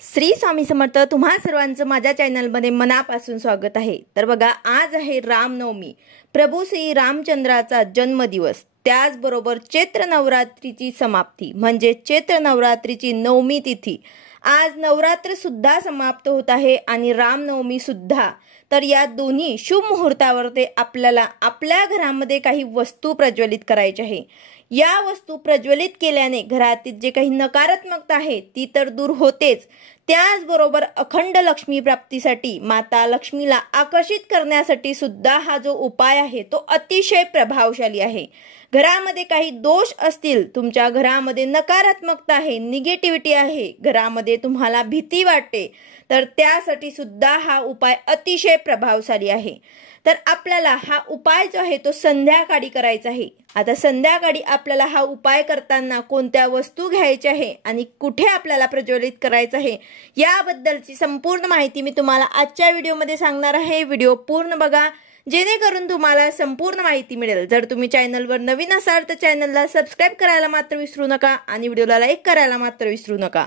श्री स्वामी समर्थ तुम्हा सर्वांचं माझ्या चॅनलमध्ये मनापासून स्वागत आहे। तर बघा, आज आहे रामनवमी, प्रभू श्री रामचंद्राचा जन्मदिवस। त्याचबरोबर चैत्र नवरात्रीची समाप्ती म्हणजे चैत्र नवरात्रीची नवमी तिथी। आज नवरात्र सुद्धा समाप्त होत आहे आणि रामनवमी सुद्धा। तर या दोन्ही शुभ मुहूर्तावरती आपल्याला आपल्या घरामध्ये काही वस्तू प्रज्वलित करायची आहे। या वस्तू प्रज्वलित केल्याने घरातील जे काही नकारात्मकता आहे ती तर दूर होतेच, त्याचबरोबर अखंड लक्ष्मी प्राप्तीसाठी माता लक्ष्मीला आकर्षित करण्यासाठी सुद्धा हा जो उपाय आहे तो अतिशय प्रभावशाली आहे। घरामध्ये काही दोष असतील, तुमच्या घरामध्ये नकारात्मकता आहे, निगेटिव्हिटी आहे, घरामध्ये तुम्हाला भीती वाटते, तर त्यासाठी सुद्धा हा उपाय अतिशय प्रभावशाली आहे। तर आपल्याला हा उपाय जो आहे तो संध्याकाळी करायचा आहे। आता संध्याकाळी आपल्याला हा उपाय करताना कोणत्या वस्तू घ्यायच्या आहे आणि कुठे आपल्याला प्रज्वलित करायचं आहे याबद्दलची संपूर्ण माहिती मी तुम्हाला आजच्या व्हिडिओमध्ये सांगणार आहे। व्हिडिओ पूर्ण बघा जेणेकरून तुम्हाला संपूर्ण माहिती मिळेल। जर तुम्ही चॅनलवर नवीन असाल तर चॅनलला सबस्क्राइब करायला मात्र विसरू नका आणि व्हिडिओला लाईक करायला मात्र विसरू नका।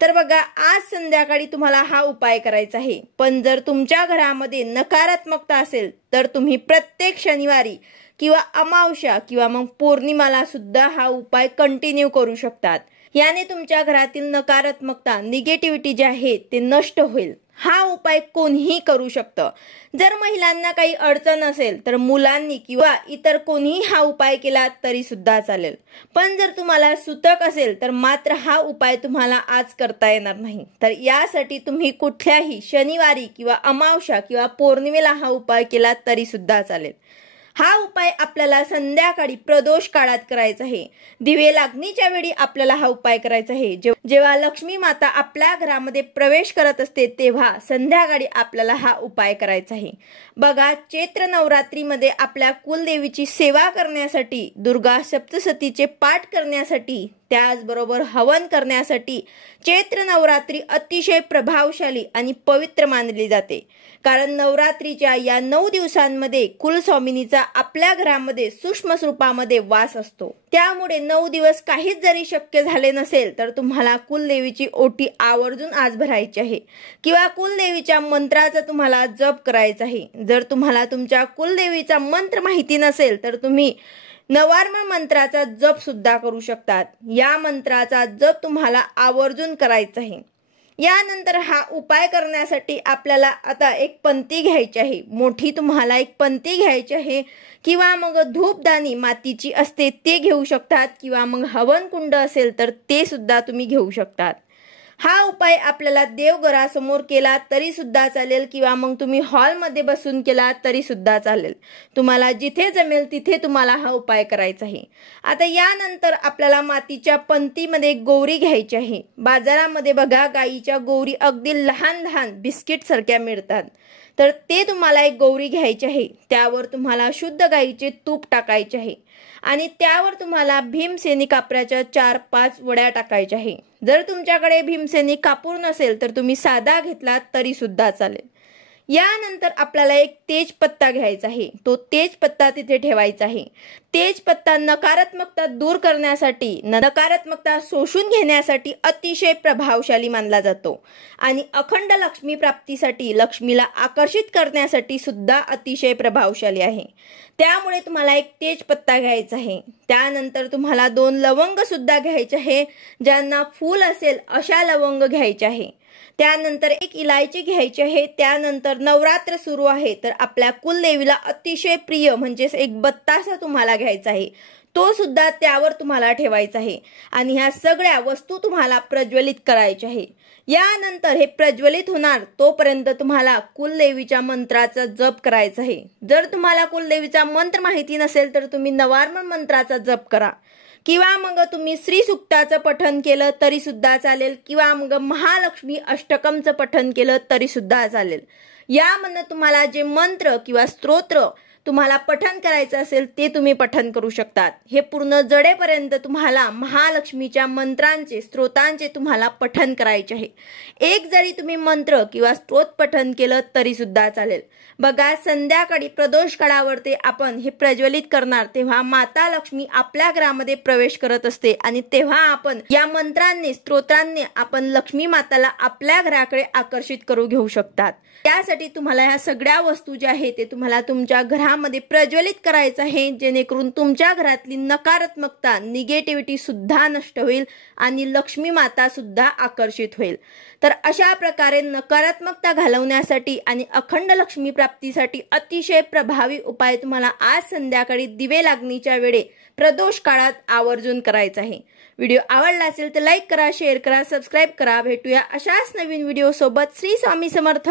तर बघा, आज संध्याकाळी तुम्हाला हा उपाय करायचा आहे। पण जर तुमच्या घरामध्ये नकारात्मकता असेल तर तुम्ही प्रत्येक शनिवारी किंवा अमावस्या किंवा मग पौर्णिमाला सुद्धा हा उपाय कंटिन्यू करू शकतात। याने तुमच्या घरातील नकारात्मकता, निगेटिव्हिटी जे आहे ते नष्ट होईल। हा उपाय कोणीही करू शकतं। जर महिलांना काही अडचण असेल तर मुलांनी किंवा इतर कोणीही हा उपाय केला तरी सुद्धा चालेल। पण जर तुम्हाला सुतक असेल तर मात्र हा उपाय तुम्हाला आज करता येणार नाही। तर यासाठी तुम्ही कुठल्याही शनिवारी किंवा अमावस्या किंवा पौर्णिमेला हा उपाय केला तरी सुद्धा चालेल। हा उपाय आपल्याला संध्याकाळी प्रदोष काळात करायचा आहे। दिवे लागणीच्या वेळी आपल्याला हा उपाय करायचा आहे। जेव्हा लक्ष्मी माता आपल्या घरामध्ये प्रवेश करत असते तेव्हा संध्याकाळी आपल्याला हा उपाय करायचा आहे। बघा, चैत्र नवरात्रीमध्ये आपल्या कुलदेवीची सेवा करण्यासाठी, दुर्गा सप्तशतीचे पाठ करण्यासाठी, त्याचबरोबर हवन करण्यासाठी चैत्र नवरात्री अतिशय प्रभावशाली आणि पवित्र मानली जाते। कारण नवरात्रीच्या या 9 दिवसांमध्ये कुलस्वामिनीचा आपल्या घरामध्ये सूक्ष्म स्वरूपामध्ये वास असतो। त्यामुळे 9 दिवस काहीच जरी शक्य झाले नसेल तर तुम्हाला कुलदेवीची ओटी आवर्जून आज भरायची आहे किंवा कुलदेवीच्या मंत्राचा तुम्हाला जप करायचा आहे। जर तुम्हाला तुमच्या कुलदेवीचा मंत्र माहिती नसेल तर तुम्ही नवार्मन मंत्राचा जप सुद्धा करू शकतात। या मंत्राचा जप तुम्हाला आवर्जून करायचा आहे। यानंतर हा उपाय करण्यासाठी आपल्याला आता एक पंती घ्यायची आहे। मोठी तुम्हाला एक पंती घ्यायची आहे किंवा मग धूपदानी मातीची असते ते घेऊ शकतात किंवा मग हवन कुंड असेल तर ते सुद्धा तुम्ही घेऊ शकतात। हा उपाय आपल्याला देवघरासमोर केला तरी सुद्धा चालेल किंवा मग तुम्ही हॉलमध्ये बसून केला तरी सुद्धा चालेल। तुम्हाला जिथे जमेल तिथे तुम्हाला हा उपाय करायचा आहे। आता यानंतर आपल्याला मातीच्या पंतीमध्ये गौरी घ्यायची आहे। बाजारामध्ये बघा, गाईच्या गौरी अगदी लहान लहान बिस्किट सारख्या मिळतात। तर ते तुम्हाला एक गौरी घ्यायची आहे। त्यावर तुम्हाला शुद्ध गाईचे तूप टाकायचे आहे आणि त्यावर तुम्हाला भीमसेनी कापराच्या 4-5 वड्या टाकायच्या आहे। जर तुमच्याकडे भीमसेनी कापूर नसेल तर तुम्ही साधा घेतला तरी सुद्धा चालेल। यानंतर आपल्याला एक तेजपत्ता घ्यायचा आहे। तो तेजपत्ता तिथे ठेवायचा आहे। तेजपत्ता नकारात्मकता दूर करण्यासाठी, नकारात्मकता शोषून घेण्यासाठी अतिशय प्रभावशाली मानला जातो आणि अखंड लक्ष्मी प्राप्तीसाठी, लक्ष्मीला आकर्षित करण्यासाठी सुद्धा अतिशय प्रभावशाली आहे। त्यामुळे तुम्हाला एक तेजपत्ता घ्यायचा आहे। त्यानंतर तुम्हाला 2 लवंग सुद्धा घ्यायचे आहे। ज्यांना फूल असेल अशा लवंग घ्यायचे आहे। त्यानंतर एक इलायची घ्यायची आहे। त्यानंतर नवरात्र सुरू आहे तर आपल्या कुलदेवीला अतिशय प्रिय म्हणजेच एक बत्तासा तुम्हाला घ्यायचा आहे। तो सुद्धा त्यावर तुम्हाला ठेवायचा आहे आणि ह्या सगळ्या वस्तू तुम्हाला प्रज्वलित करायच्या आहे। यानंतर हे प्रज्वलित होणार तोपर्यंत तुम्हाला कुलदेवीच्या मंत्राचा जप करायचा आहे। जर तुम्हाला कुलदेवीचा मंत्र माहिती नसेल तर तुम्ही नवार्मन मंत्राचा जप करा किंवा मग तुम्ही श्री सुक्ताचं पठण केलं तरी सुद्धा चालेल किंवा मग महालक्ष्मी अष्टकमचं पठण केलं तरी सुद्धा चालेल। यामधनं तुम्हाला जे मंत्र किंवा स्तोत्र तुम्हाला पठण करायचं असेल ते तुम्ही पठण करू शकतात। हे पूर्ण जडेपर्यंत तुम्हाला महालक्ष्मीच्या मंत्रांचे स्तोत्रांचे तुम्हाला पठण करायचे आहे। एक जरी तुम्ही मंत्र किंवा स्तोत्र पठण केलं तरी सुद्धा चालेल। बघा, संध्याकाळी प्रदोष काळावरती आपण हे प्रज्वलित करणार तेव्हा माता लक्ष्मी आपल्या घरामध्ये प्रवेश करत असते आणि तेव्हा आपण या मंत्रांनी स्तोत्रांनी आपण लक्ष्मी माताला आपल्या घराकडे आकर्षित करू घेऊ शकतात। त्यासाठी तुम्हाला ह्या सगळ्या वस्तू ज्या आहेत ते तुम्हाला तुमच्या घरामध्ये प्रज्वलित करायचं आहे, जेणेकरून तुमच्या घरातली नकारात्मकता निगेटिव्हिटी सुद्धा नष्ट होईल आणि लक्ष्मी माता सुद्धा आकर्षित होईल। तर अशा प्रकारे नकारात्मकता घालवण्यासाठी आणि अखंड लक्ष्मी प्राप्तीसाठी अतिशय प्रभावी उपाय तुम्हाला आज संध्याकाळी दिवे लागणीच्या वेळे प्रदोष काळात आवर्जून करायचा आहे। व्हिडिओ आवडला असेल तर लाईक करा, शेअर करा, सबस्क्राईब करा। भेटूया अशाच नवीन व्हिडिओ सोबत। श्री स्वामी समर्थ।